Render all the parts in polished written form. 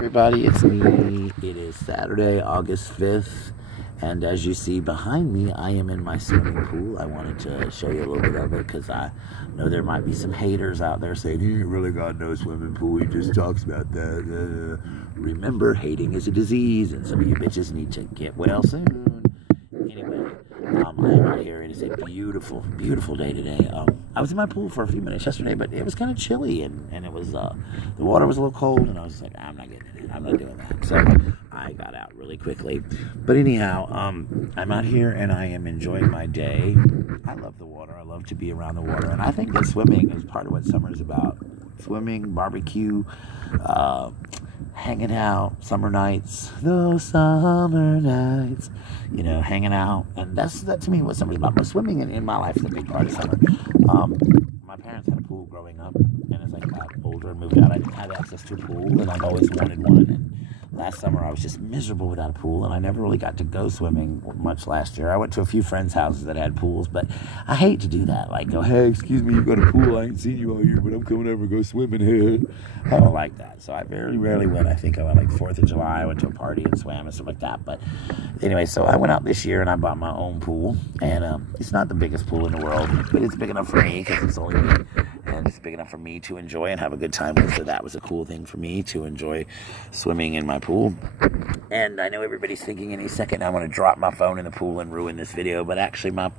Everybody, it's me. It is Saturday, August 5th, and as you see behind me, I am in my swimming pool. I wanted to show you a little bit of it because I know there might be some haters out there saying, he ain't really got no swimming pool, he just talks about that. Remember, hating is a disease, and some of you bitches need to get well soon. Anyway, I am out here. It is a beautiful, beautiful day today. I was in my pool for a few minutes yesterday, but it was kind of chilly, and it was, the water was a little cold, and I was like, I'm not getting in it. I'm not doing that. So I got out really quickly. But anyhow, I'm out here, and I am enjoying my day. I love the water. I love to be around the water, and I think that swimming is part of what summer is about. Swimming, barbecue, hanging out, summer nights, those summer nights, you know, hanging out. And that to me what summer's about. But swimming in my life is a big part of summer. My parents had a pool growing up, and as I got older and moved out, I had access to a pool, and I've always wanted one. And last summer I was just miserable without a pool, and I never really got to go swimming much last year. I went to a few friends' houses that had pools, but I hate to do that. Like, go, hey, excuse me, you got a pool? I ain't seen you all year, but I'm coming over to go swimming here. I don't like that. So I very rarely went. I think I went like 4th of July. I went to a party and swam and stuff like that. But anyway, so I went out this year and I bought my own pool. And it's not the biggest pool in the world, but it's big enough for me because it's only me. And it's big enough for me to enjoy and have a good time with. So that was a cool thing for me to enjoy swimming in my pool. And I know everybody's thinking any second I want to drop my phone in the pool and ruin this video. But actually my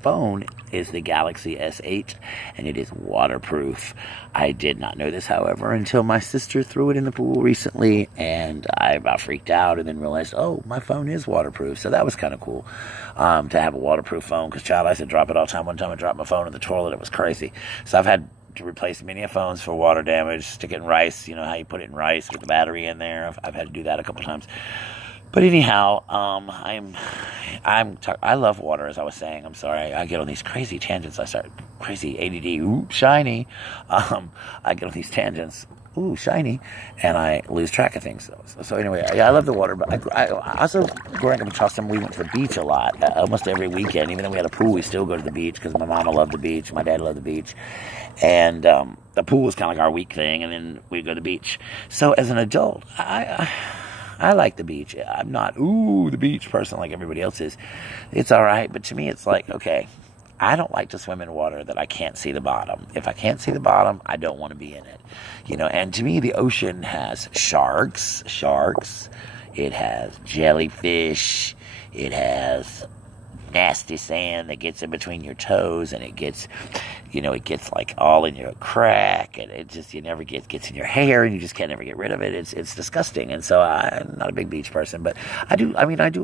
phone is the Galaxy S8 and it is waterproof. I did not know this, however, until my sister threw it in the pool recently, and I about freaked out and then realized, oh, my phone is waterproof. So that was kind of cool to have a waterproof phone, because child, I used to drop it all the time. One time I dropped my phone in the toilet. It was crazy. So I've had to replace many phones for water damage, stick it in rice, you know how you put it in rice, get the battery in there. I've had to do that a couple times. But anyhow, I love water, as I was saying. I'm sorry, I get on these crazy tangents. I start crazy ADD, ooh, shiny. I get on these tangents, ooh, shiny, and I lose track of things. So anyway, yeah, I love the water, but I also, growing up in Charleston, we went to the beach a lot, almost every weekend. Even though we had a pool, we still go to the beach, because my mama loved the beach, my dad loved the beach, and the pool was kind of like our week thing, and then we'd go to the beach. So as an adult, I like the beach. I'm not, the beach person like everybody else is. It's all right, but to me it's like, okay, I don't like to swim in water that I can't see the bottom. If I can't see the bottom, I don't want to be in it. You know, and to me the ocean has sharks. It has jellyfish. It has nasty sand that gets in between your toes, and it gets, you know, it gets like all in your crack, and it just, you never gets in your hair, and you just can't ever get rid of it. It's disgusting. And so I'm not a big beach person, but I do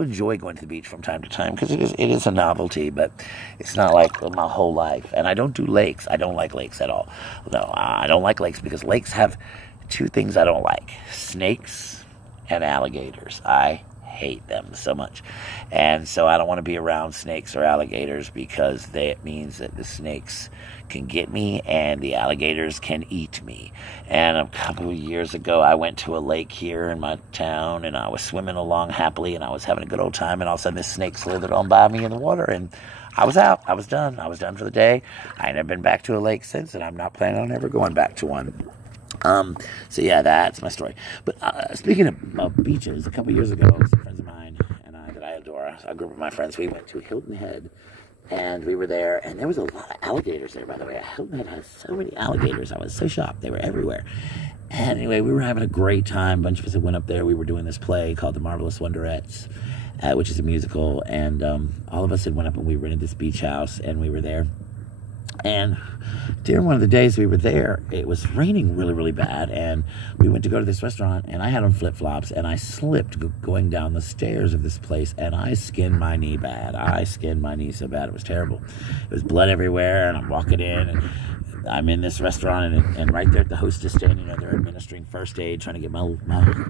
enjoy going to the beach from time to time, because it is a novelty, but it's not like my whole life. And I don't do lakes. I don't like lakes at all. No, I don't like lakes, because lakes have two things I don't like: snakes and alligators. I hate them so much, and so I don't want to be around snakes or alligators, because it means that the snakes can get me and the alligators can eat me. And a couple of years ago, I went to a lake here in my town, and I was swimming along happily, and I was having a good old time, and all of a sudden this snake slithered on by me in the water, and I was out. I was done. I was done for the day. I ain't never been back to a lake since, and I'm not planning on ever going back to one. So yeah, that's my story. But speaking of beaches, a couple years ago, some friends of mine and I that I adore, a group of my friends, we went to Hilton Head, and we were there, and there was a lot of alligators there, by the way. Hilton Head has so many alligators. I was so shocked. They were everywhere. And anyway, we were having a great time. A bunch of us went up there. We were doing this play called The Marvelous Wonderettes, which is a musical, and all of us had went up, and we rented this beach house, and we were there. And during one of the days we were there, it was raining really, really bad, and we went to go to this restaurant, and I had on flip-flops, and I slipped going down the stairs of this place, and I skinned my knee bad. I skinned my knee so bad, it was terrible. It was blood everywhere, and I'm walking in, and I'm in this restaurant, and right there at the hostess stand, you know, they're administering first aid, trying to get my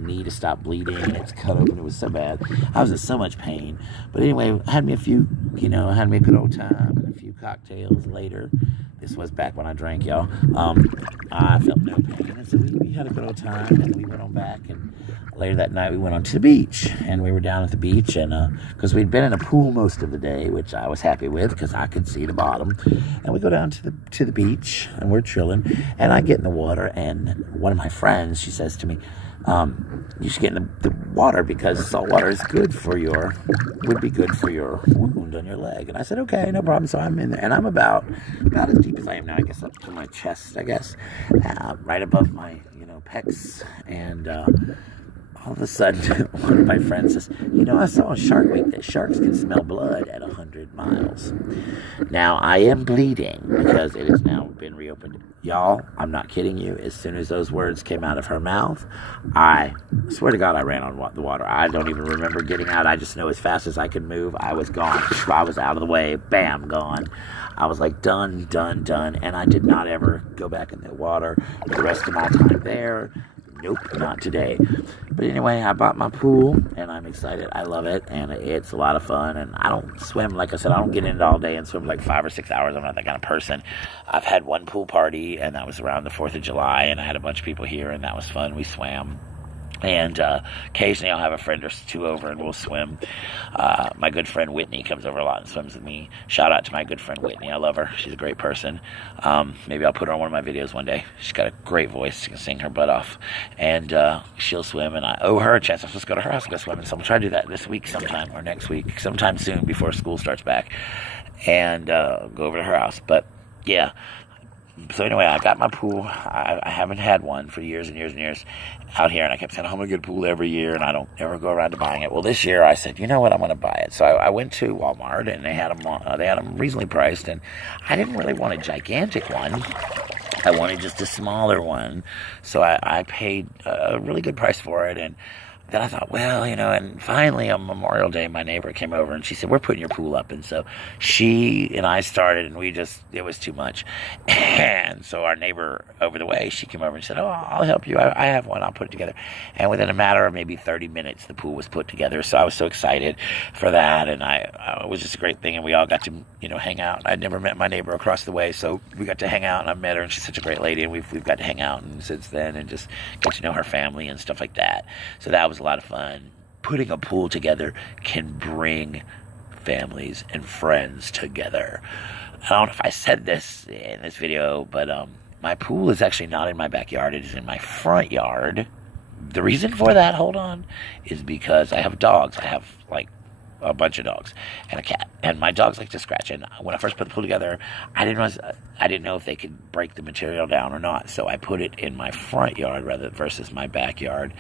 knee to stop bleeding, and it's cut open. It was so bad. I was in so much pain. But anyway, had me a good old time, and a few cocktails later. This was back when I drank, y'all. I felt no pain, and so we had a good old time, and we went on back, and later that night we went on to the beach, and we were down at the beach, and because we'd been in a pool most of the day, which I was happy with because I could see the bottom, and we go down to the beach, and we're chilling, and I get in the water, and one of my friends, she says to me, you should get in the water because salt water is would be good for your wound on your leg. And I said, okay, no problem. So I'm in there, and I'm about as deep as I am now, I guess, up to my chest, I guess, right above my, pecs. And all of a sudden, one of my friends says, I saw on Shark Week that sharks can smell blood at 100 miles. Now, I am bleeding because it has now been reopened. Y'all, I'm not kidding you. As soon as those words came out of her mouth, I swear to God I ran on the water. I don't even remember getting out. I just know as fast as I could move, I was gone. I was out of the way. Bam, gone. I was like, done. And I did not ever go back in the water for the rest of my time there. Nope, not today. But anyway, I bought my pool, and I'm excited. I love it, and it's a lot of fun. And I don't swim, like I said, I don't get in it all day and swim like 5 or 6 hours. I'm not that kind of person. I've had one pool party, and that was around the 4th of July, and I had a bunch of people here, and that was fun. We swam. And occasionally I'll have a friend or two over and we'll swim. My good friend Whitney comes over a lot and swims with me. Shout out to my good friend Whitney. I love her. She's a great person. Maybe I'll put her on one of my videos one day. She's got a great voice. She can sing her butt off. And she'll swim, and I owe her a chance. I'm supposed to go to her house and go swimming. So I'm going to try to do that this week sometime, or next week, sometime soon before school starts back. And go over to her house. But yeah. So anyway, I got my pool. I haven't had one for years and years and years out here, and I kept saying, I'm going to get a pool every year, and I don't ever go around to buying it. Well, this year I said, you know what, I'm going to buy it. So I went to Walmart, and they had them reasonably priced, and I didn't really want a gigantic one. I wanted just a smaller one. So I paid a really good price for it, and then I thought, well, and finally on Memorial Day, my neighbor came over and she said, we're putting your pool up. And so she and I started, and it was too much. And so our neighbor over the way, she came over and said, oh, I'll help you. I have one. I'll put it together. And within a matter of maybe 30 minutes, the pool was put together. So I was so excited for that. And it was just a great thing. And we all got to, hang out. I'd never met my neighbor across the way. So we got to hang out, and I met her, and she's such a great lady. And we've got to hang out and since then and just get to know her family and stuff like that. So that was a lot of fun. Putting a pool together can bring families and friends together. I don't know if I said this in this video, but my pool is actually not in my backyard. It is in my front yard. The reason for that, hold on, is because I have dogs. I have like a bunch of dogs and a cat, and my dogs like to scratch. And when I first put the pool together, I didn't know if they could break the material down or not, so I put it in my front yard versus my backyard.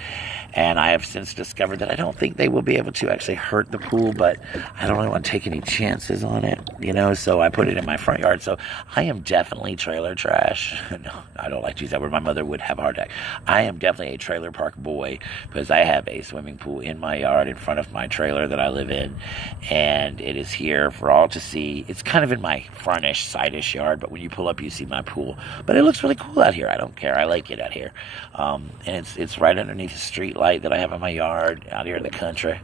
And I have since discovered that I don't think they will be able to actually hurt the pool, but I don't really want to take any chances on it, so I put it in my front yard. So I am definitely trailer trash. No, I don't like to use that word. My mother would have a heart attack. I am definitely a trailer park boy because I have a swimming pool in my yard in front of my trailer that I live in, and it is here for all to see. It's kind of in my frontish, side-ish yard, but when you pull up, you see my pool. But it looks really cool out here. I don't care. I like it out here. And it's right underneath a street light that I have in my yard out here in the country.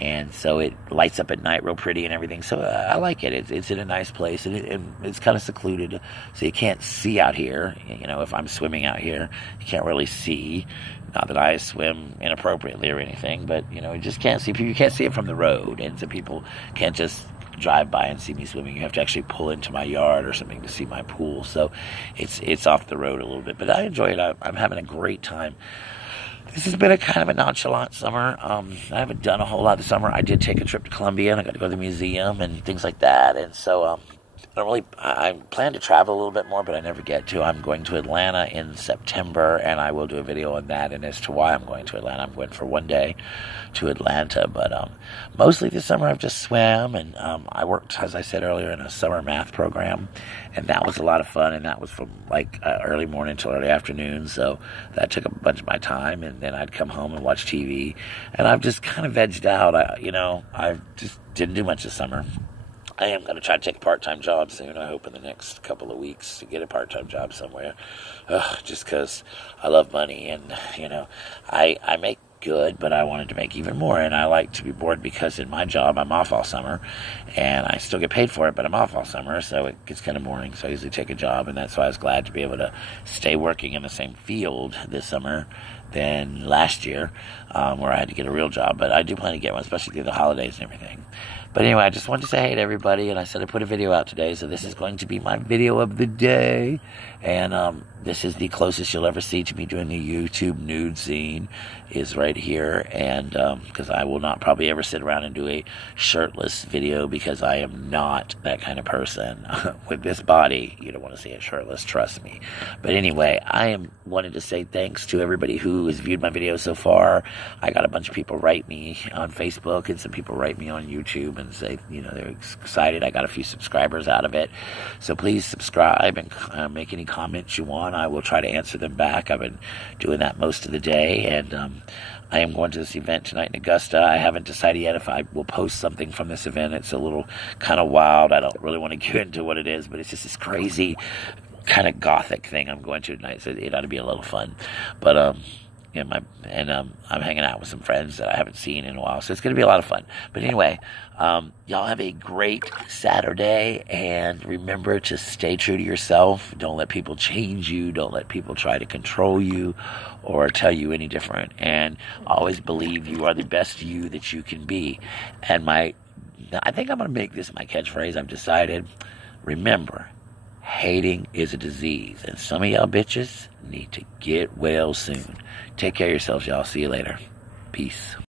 And so it lights up at night real pretty and everything. So I like it. It's in a nice place, and it's kind of secluded, so you can't see out here. If I'm swimming out here, you can't really see. Not that I swim inappropriately or anything, but, you just can't see people. You can't see it from the road, and so people can't just drive by and see me swimming. You have to actually pull into my yard or something to see my pool. So it's off the road a little bit, but I enjoy it. I'm having a great time. This has been a kind of a nonchalant summer. I haven't done a whole lot this summer. I did take a trip to Columbia, and I got to go to the museum and things like that. And so I plan to travel a little bit more, but I never get to. I'm going to Atlanta in September, and I will do a video on that. And as to why I'm going to Atlanta, I'm going for one day to Atlanta. But mostly this summer I've just swam, and I worked, as I said earlier, in a summer math program, and that was a lot of fun. And that was from early morning till early afternoon, so that took a bunch of my time. And then I'd come home and watch TV, and I've just kind of vegged out. I just didn't do much this summer. I am going to try to take a part-time job soon. I hope in the next couple of weeks to get a part-time job somewhere. Just because I love money, and, I make good, but I wanted to make even more, and I like to be bored because in my job I'm off all summer, and I still get paid for it, but I'm off all summer, so it gets kind of boring, so I usually take a job, and that's why I was glad to be able to stay working in the same field this summer than last year, where I had to get a real job, but I do plan to get one, especially through the holidays and everything. But anyway, I just wanted to say hey to everybody, and I said I put a video out today, so this is going to be my video of the day, and this is the closest you'll ever see to me doing a YouTube nude scene, is right here, and because I will not probably ever sit around and do a shirtless video, because I am not that kind of person. With this body, you don't want to see it shirtless, trust me. But anyway, I wanted to say thanks to everybody who has viewed my videos so far. I got a bunch of people write me on Facebook, and some people write me on YouTube and say, you know, they're excited. I got a few subscribers out of it. So please subscribe and make any comments you want. I will try to answer them back. I've been doing that most of the day, and I am going to this event tonight in Augusta. I haven't decided yet if I will post something from this event. It's a little kind of wild. I don't really want to get into what it is, but it's just this crazy kind of gothic thing I'm going to tonight, so it ought to be a little fun. But yeah, I'm hanging out with some friends that I haven't seen in a while, so it's going to be a lot of fun. But anyway, y'all have a great Saturday, and remember to stay true to yourself. Don't let people change you. Don't let people try to control you or tell you any different. And always believe you are the best you that you can be. And I think I'm going to make this my catchphrase. I've decided. Remember, hating is a disease, and some of y'all bitches need to get well soon. Take care of yourselves, y'all. See you later. Peace.